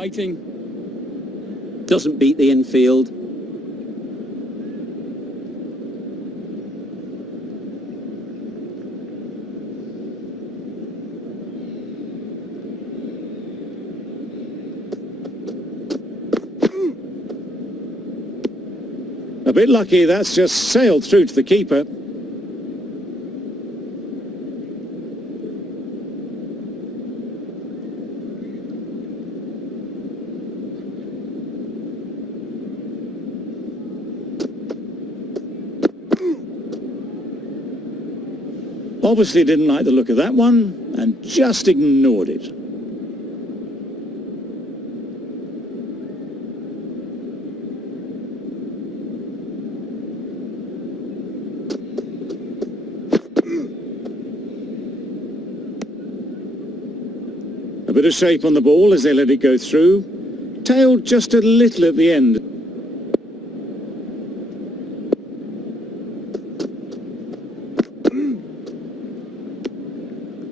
Waiting. Doesn't beat the infield. A bit lucky, that's just sailed through to the keeper. Obviously didn't like the look of that one and just ignored it. A bit of shape on the ball as they let it go through. Tailed just a little at the end.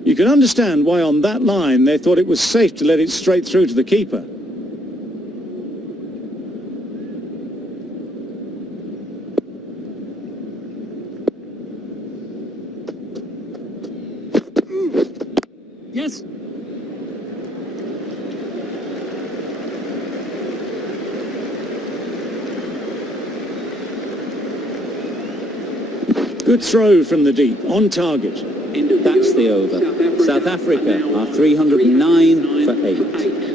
You can understand why on that line they thought it was safe to let it straight through to the keeper. Yes. Good throw from the deep, on target. That's the over. South Africa are 309 for 8.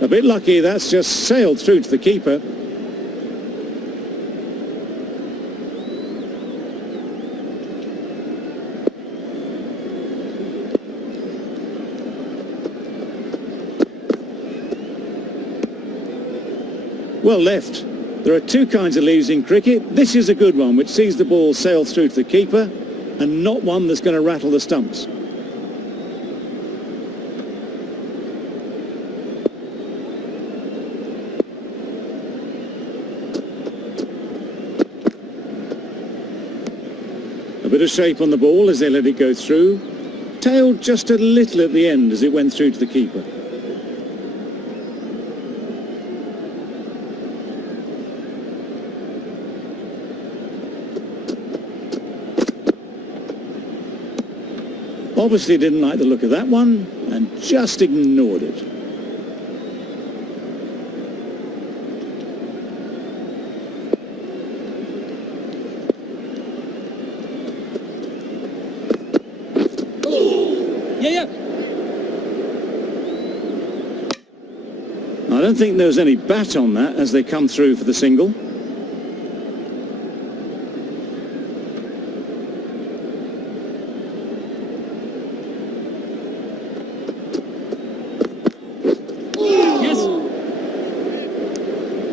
A bit lucky, that's just sailed through to the keeper. Well left. There are two kinds of leaves in cricket. This is a good one, which sees the ball sail through to the keeper, and not one that's going to rattle the stumps. A bit of shape on the ball as they let it go through. Tailed just a little at the end as it went through to the keeper. Obviously didn't like the look of that one and just ignored it. Yeah. I don't think there was any bat on that as they come through for the single.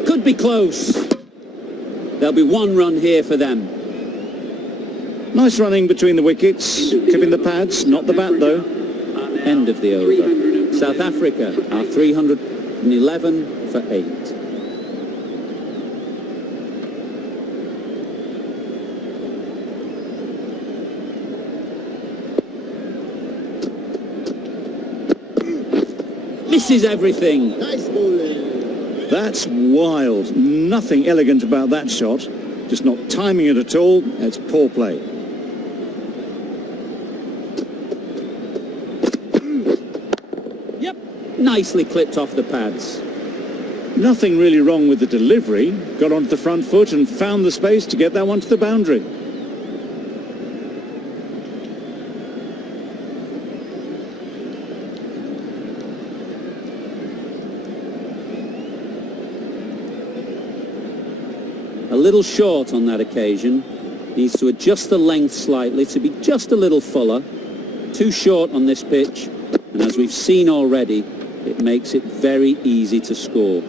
Could be close. There'll be one run here for them. Nice running between the wickets, clipping the pads, not the bat though. End of the over. South Africa are 311 for 8. Misses everything. Nice bowling. That's wild. Nothing elegant about that shot. Just not timing it at all. It's poor play. Yep. Nicely clipped off the pads. Nothing really wrong with the delivery. Got onto the front foot and found the space to get that one to the boundary. A little short on that occasion. Needs to adjust the length slightly to be just a little fuller. Too short on this pitch, and as we've seen already, It makes it very easy to score.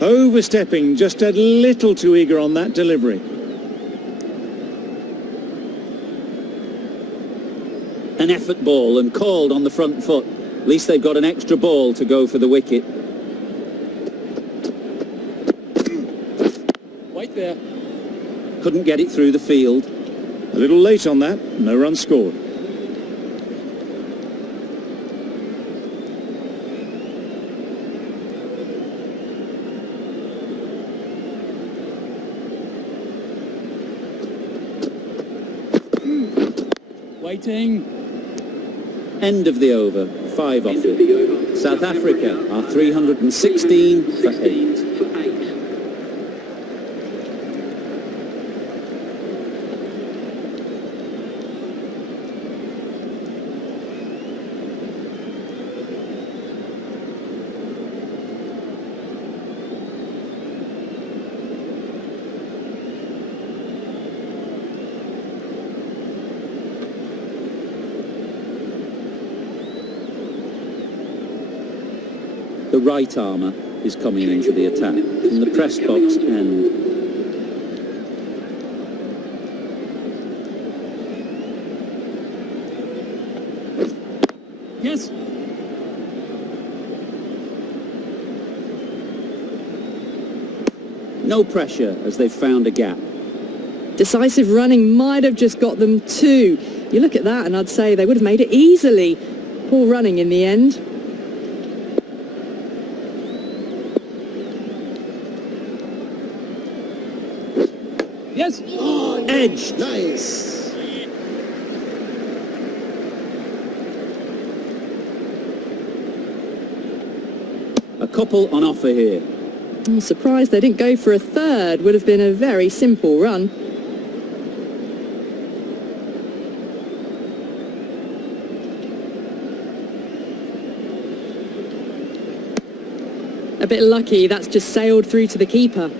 Overstepping, just a little too eager on that delivery. An effort ball and called on the front foot. At least they've got an extra ball to go for the wicket. White there. Couldn't get it through the field. A little late on that, no run scored. Waiting. End of the over, 5 off it. South Africa are 316 for 8. The right armour is coming into the attack from the press box end. Yes. No pressure as they've found a gap. Decisive running might have just got them 2. You look at that and I'd say they would have made it easily. Poor running in the end. Yes. Edged. Nice. A couple on offer here. I'm surprised they didn't go for a third. Would have been a very simple run. A bit lucky, that's just sailed through to the keeper.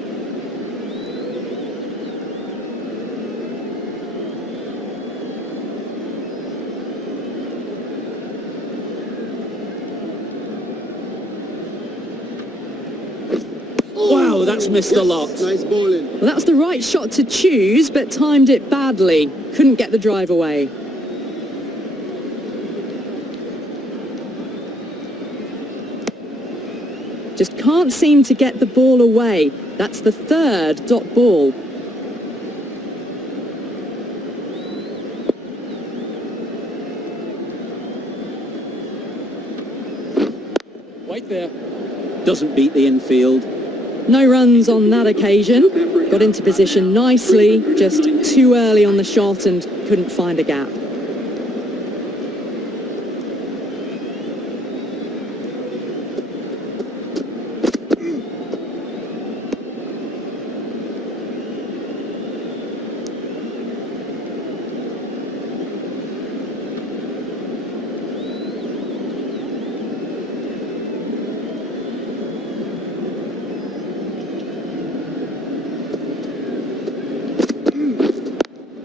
Wow, that's missed the lot. Nice bowling. Well, that's the right shot to choose, but timed it badly. Couldn't get the drive away. Just can't seem to get the ball away. That's the third dot ball. White there. Doesn't beat the infield. No runs on that occasion. Got into position nicely, just too early on the shot and couldn't find a gap.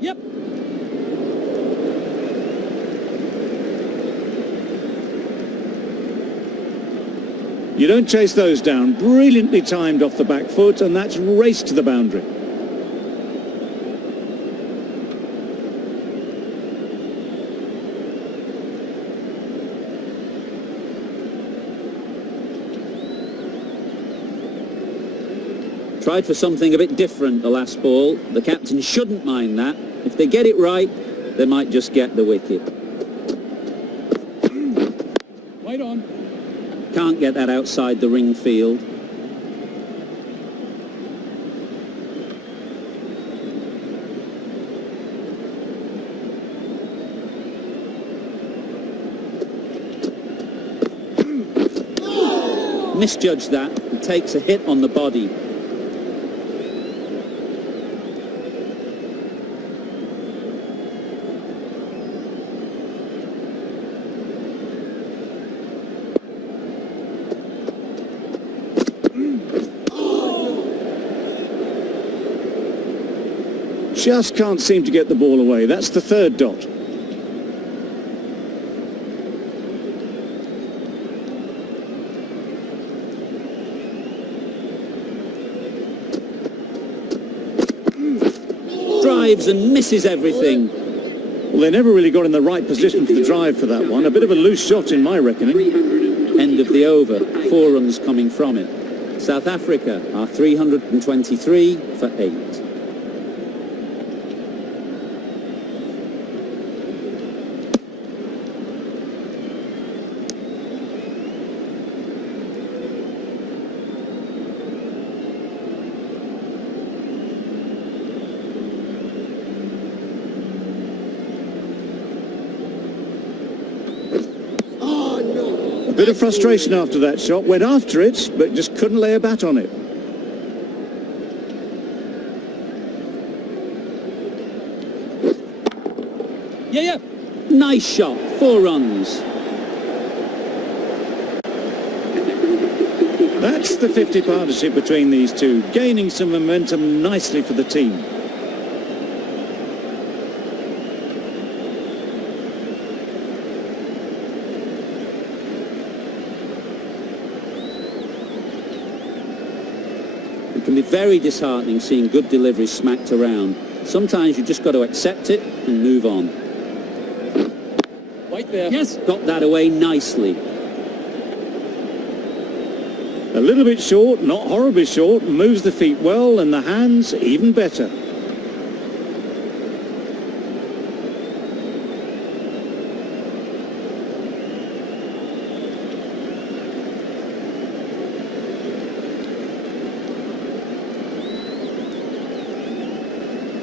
Yep. You don't chase those down. Brilliantly timed off the back foot, and that's raced to the boundary. Tried for something a bit different the last ball. The captain shouldn't mind that. If they get it right, they might just get the wicket. White on. Can't get that outside the ring field. misjudged that and takes a hit on the body. Just can't seem to get the ball away. That's the third dot. Drives and misses everything. Well, they never really got in the right position for the drive for that one. A bit of a loose shot in my reckoning. End of the over. 4 runs coming from it. South Africa are 323 for 8. Bit of frustration after that shot. Went after it, but just couldn't lay a bat on it. Yeah. Nice shot. 4 runs. That's the 50 partnership between these two, gaining some momentum nicely for the team. It can be very disheartening seeing good deliveries smacked around. Sometimes you just got to accept it and move on. White there. Yes. Got that away nicely. A little bit short, not horribly short, moves the feet well, and the hands even better.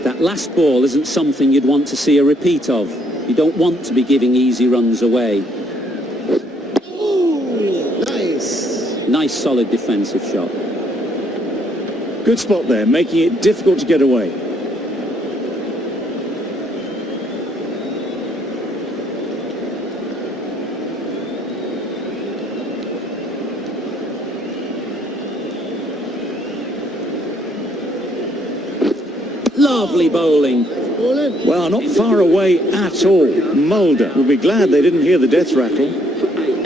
That last ball isn't something you'd want to see a repeat of. You don't want to be giving easy runs away. Nice solid defensive shot. Good spot there, making it difficult to get away. Lovely bowling. Well, not far away at all. Mulder will be glad they didn't hear the death rattle.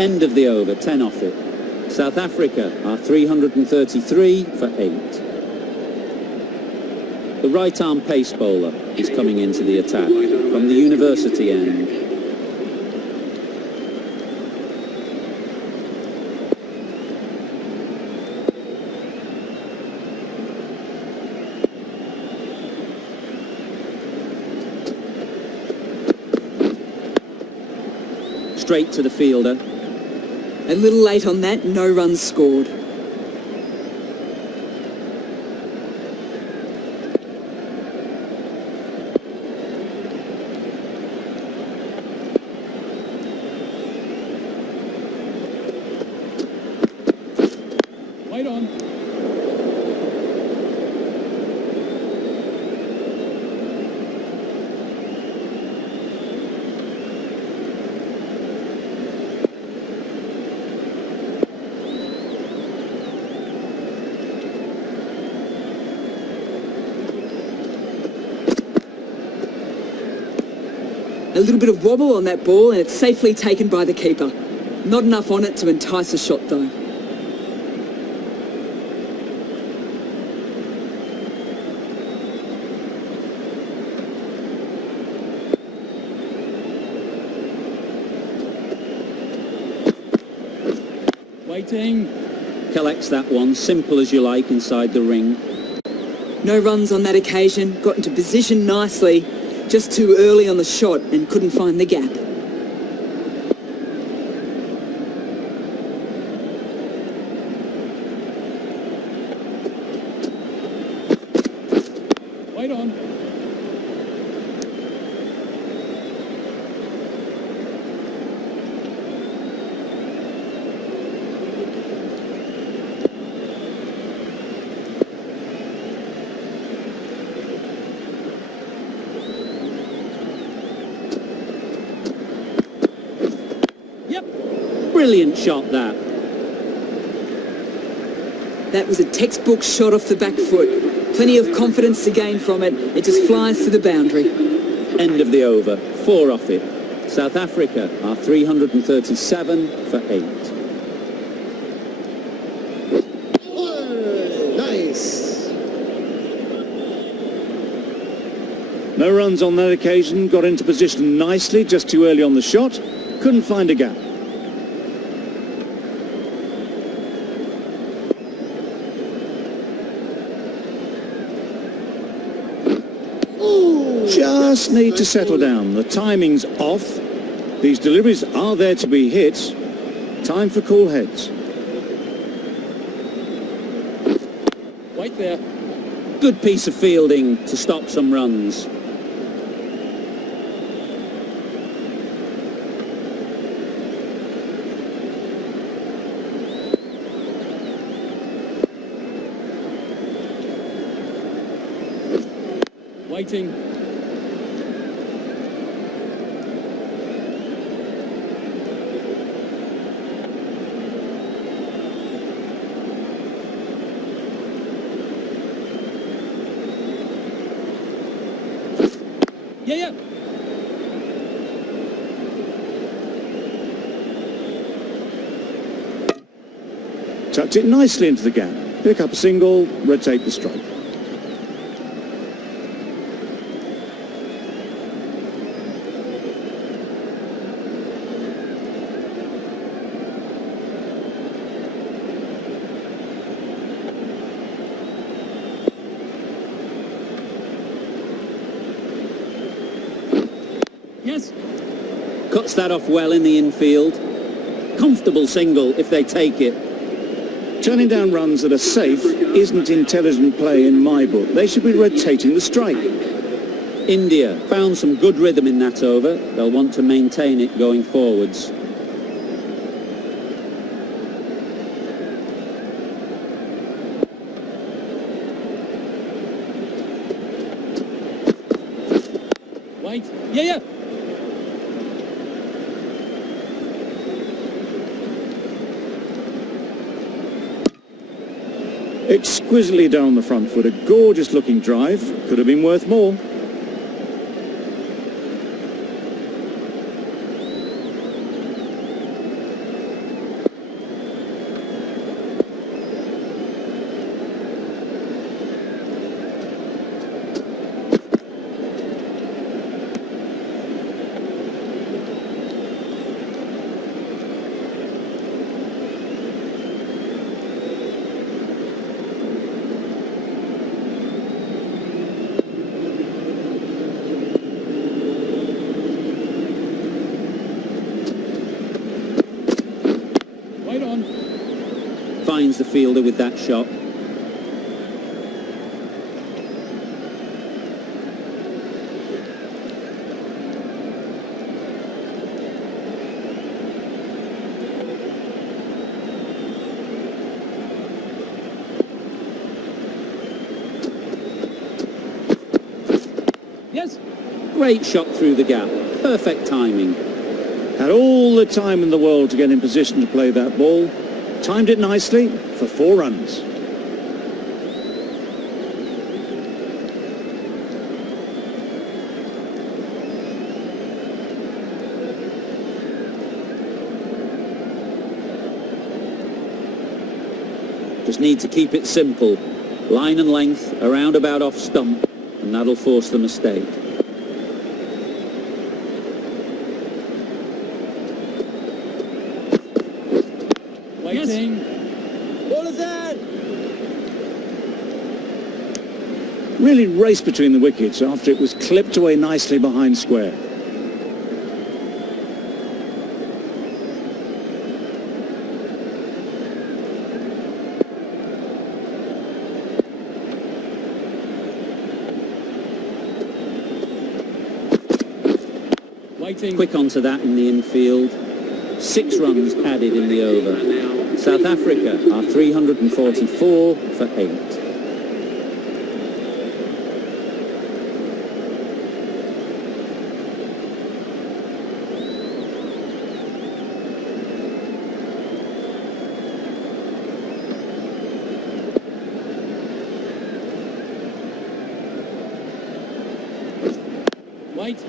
End of the over, 10 off it. South Africa are 333 for 8. The right-arm pace bowler is coming into the attack from the university end. Straight to the fielder. A little late on that, no runs scored. White on. A little bit of wobble on that ball and it's safely taken by the keeper. Not enough on it to entice a shot though. Waiting. Collects that one, simple as you like, inside the ring. No runs on that occasion, got into position nicely, just too early on the shot and couldn't find the gap. White on. Yep. Brilliant shot, that. That was a textbook shot off the back foot. Plenty of confidence to gain from it. It just flies to the boundary. End of the over. 4 off it. South Africa are 337 for 8. Nice. No runs on that occasion, got into position nicely, just too early on the shot, couldn't find a gap. Just need to settle down. The timing's off. These deliveries are there to be hit. Time for cool heads. White there. Good piece of fielding to stop some runs. Waiting. Yeah, yeah. Tucked it nicely into the gap. Pick up a single, rotate the stroke. Yes. Cuts that off well in the infield. Comfortable single if they take it. Turning down runs that are safe isn't intelligent play in my book. They should be rotating the strike. India found some good rhythm in that over. They'll want to maintain it going forwards. White. Yeah, yeah. Exquisitely done on the front foot. A gorgeous looking drive. Could have been worth more. White on. Finds the fielder with that shot. Yes. Great shot through the gap. Perfect timing. Had all the time in the world to get in position to play that ball. Timed it nicely for 4 runs. Just need to keep it simple. Line and length, around about off stump, and that'll force the mistake. Waiting. What is that? Really raced between the wickets after it was clipped away nicely behind square. Waiting. Quick onto that in the infield. 6 runs added in the over. South Africa are 344 for 8. Wait.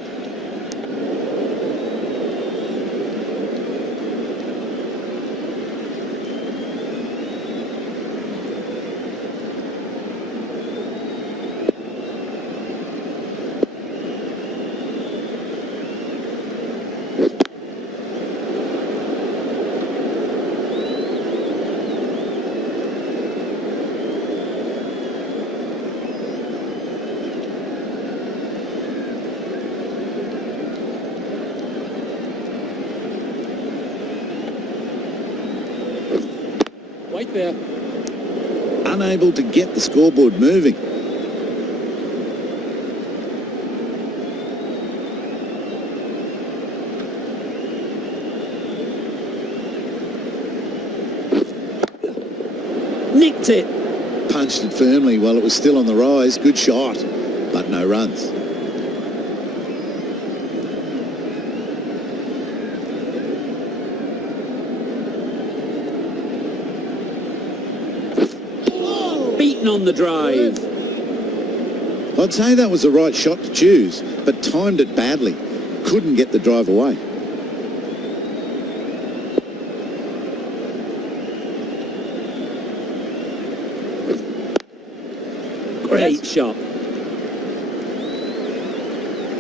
Wait there. Unable to get the scoreboard moving. Nicked it. Punched it firmly while it was still on the rise. Good shot, but no runs. Beaten on the drive. I'd say that was the right shot to choose, but timed it badly. Couldn't get the drive away. Great shot.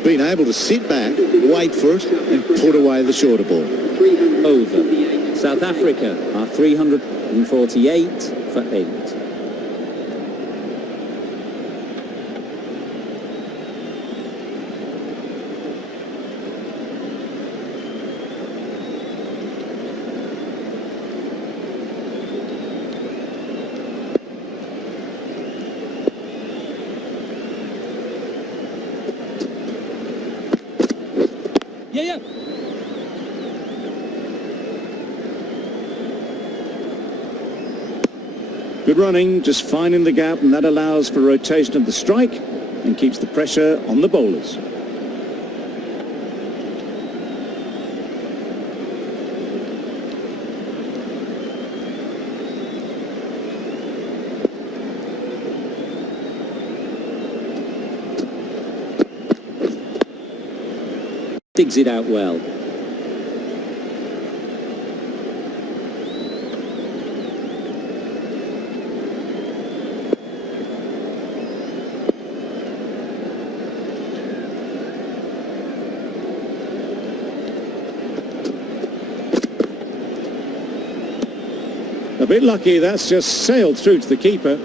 Being able to sit back, wait for it, and put away the shorter ball. Over. South Africa are 348 for 8. Yeah, yeah. Good running, just finding the gap, and that allows for rotation of the strike and keeps the pressure on the bowlers. Digs it out well. A bit lucky, that's just sailed through to the keeper.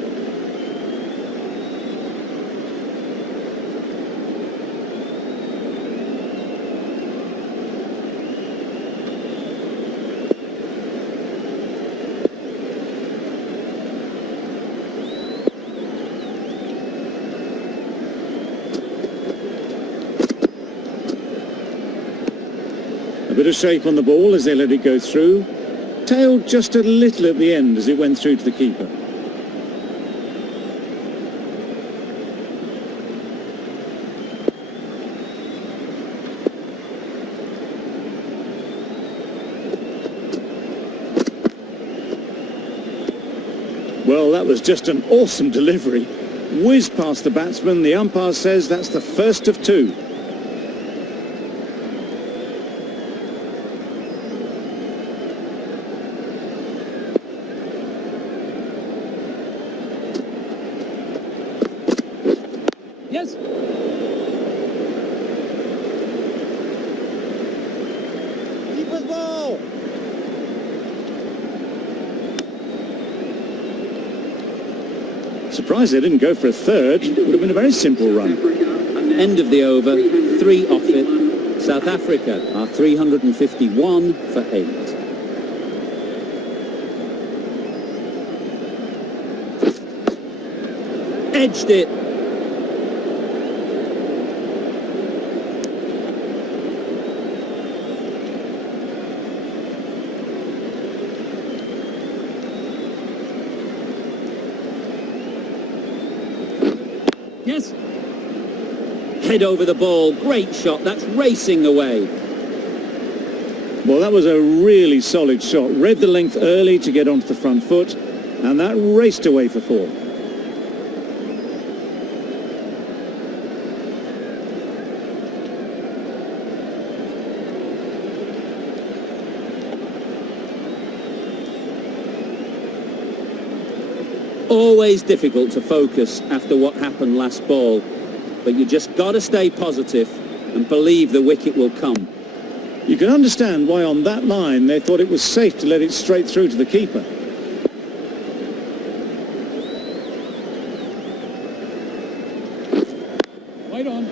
A bit of shape on the ball as they let it go through. Tailed just a little at the end as it went through to the keeper. Well, that was just an awesome delivery. Whiz past the batsman. The umpire says that's the first of 2. Yes. Keeper's ball. Surprised they didn't go for a third. Would have been a very simple run. End of the over. 3 off it. South Africa are 351 for 8. Edged it. Yes. Head over the ball. Great shot. That's racing away. Well, that was a really solid shot. Read the length early to get onto the front foot, and that raced away for 4. always difficult to focus after what happened last ball, but you just got to stay positive and believe the wicket will come. You can understand why on that line they thought it was safe to let it straight through to the keeper. Right on.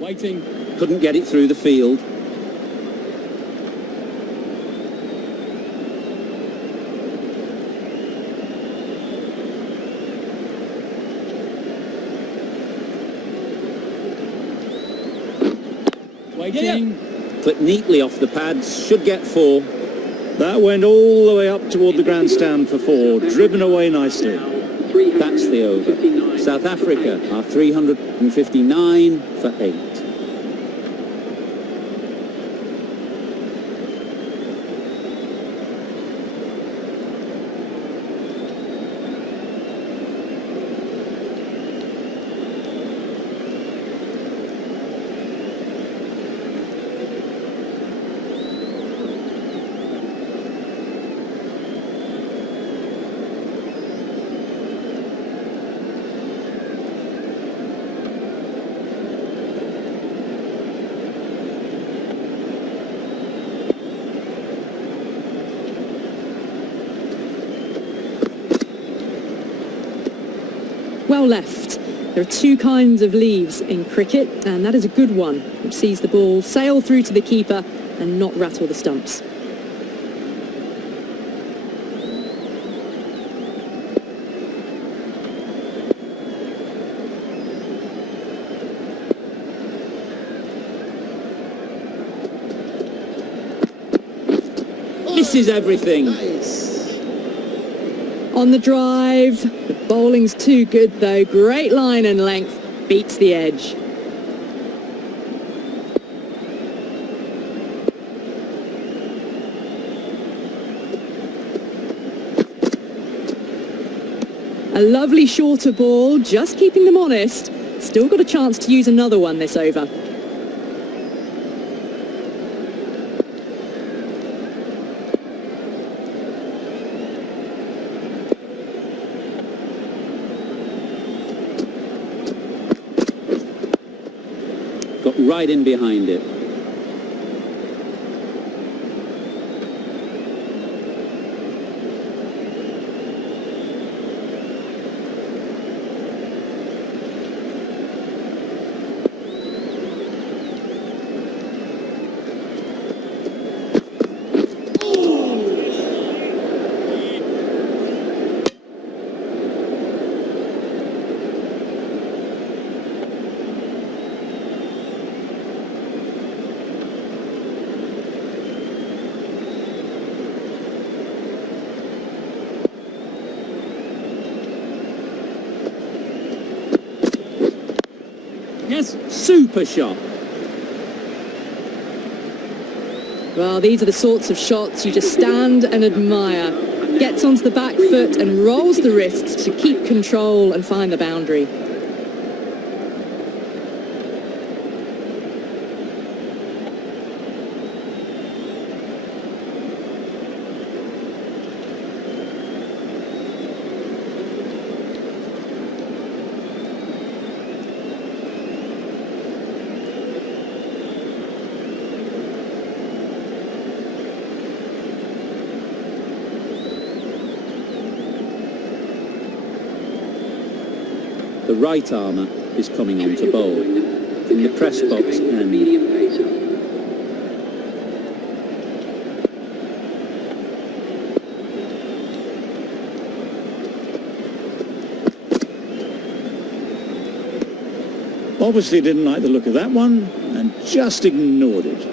Waiting. Couldn't get it through the field. Waiting. Clipped neatly off the pads, should get 4. That went all the way up toward the grandstand for 4, driven away nicely. That's the over. South Africa are 359 for 8. Well left. There are two kinds of leaves in cricket, and that is a good one, which sees the ball sail through to the keeper and not rattle the stumps. This is everything. On the drive, the bowling's too good though. Great line and length, beats the edge. A lovely shorter ball, just keeping them honest. Still got a chance to use another one this over. Got right in behind it. Yes. Super shot. Well, these are the sorts of shots you just stand and admire. Gets onto the back foot and rolls the wrists to keep control and find the boundary. The right armour is coming on to bowl. In the press box end. Obviously didn't like the look of that one and just ignored it.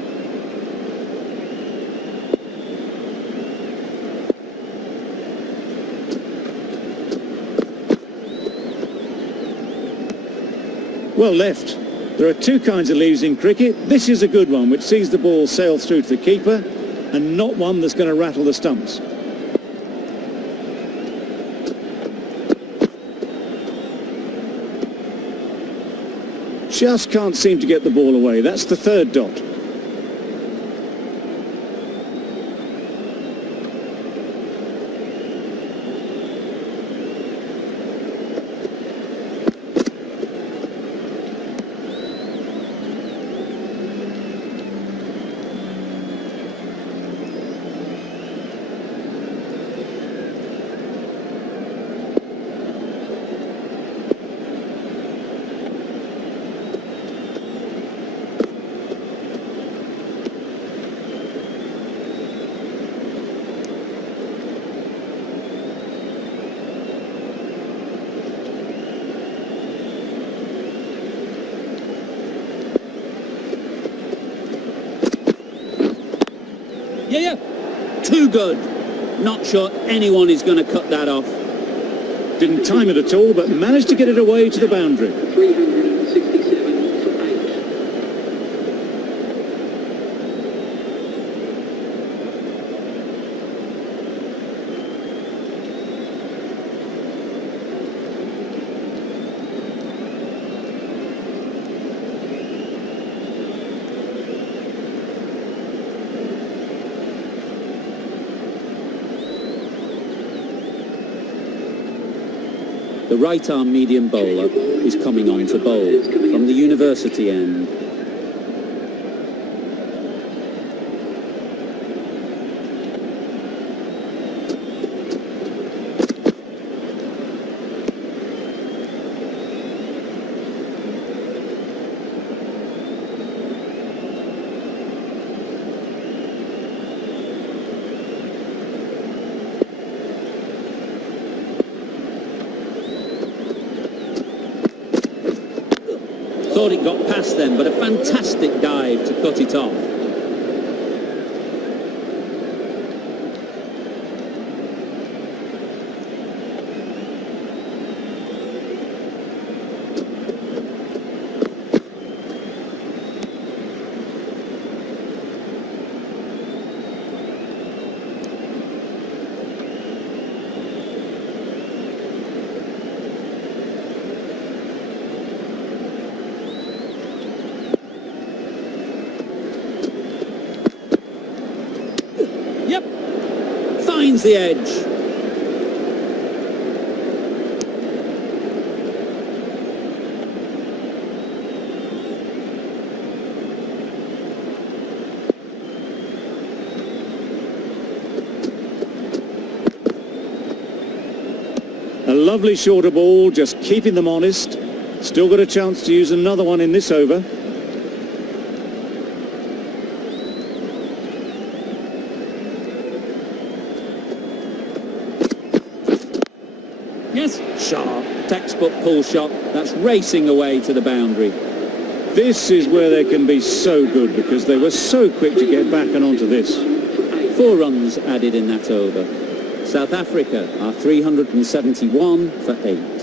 Well left. There are two kinds of leaves in cricket. This is a good one, which sees the ball sail through to the keeper, and not one that's going to rattle the stumps. Just can't seem to get the ball away. That's the third dot. Yeah. Too good. Not sure anyone is going to cut that off. Didn't time it at all, but managed to get it away to the boundary. 367 for 8. The right-arm medium bowler is coming on to bowl from the university end. Thought it got past them, but a fantastic dive to cut it off. Finds the edge. A lovely shorter ball, just keeping them honest. Still got a chance to use another one in this over. Yes. Sharp. Textbook pull shot. That's racing away to the boundary. This is where they can be so good because they were so quick to get back and onto this. 4 runs added in that over. South Africa are 371 for 8.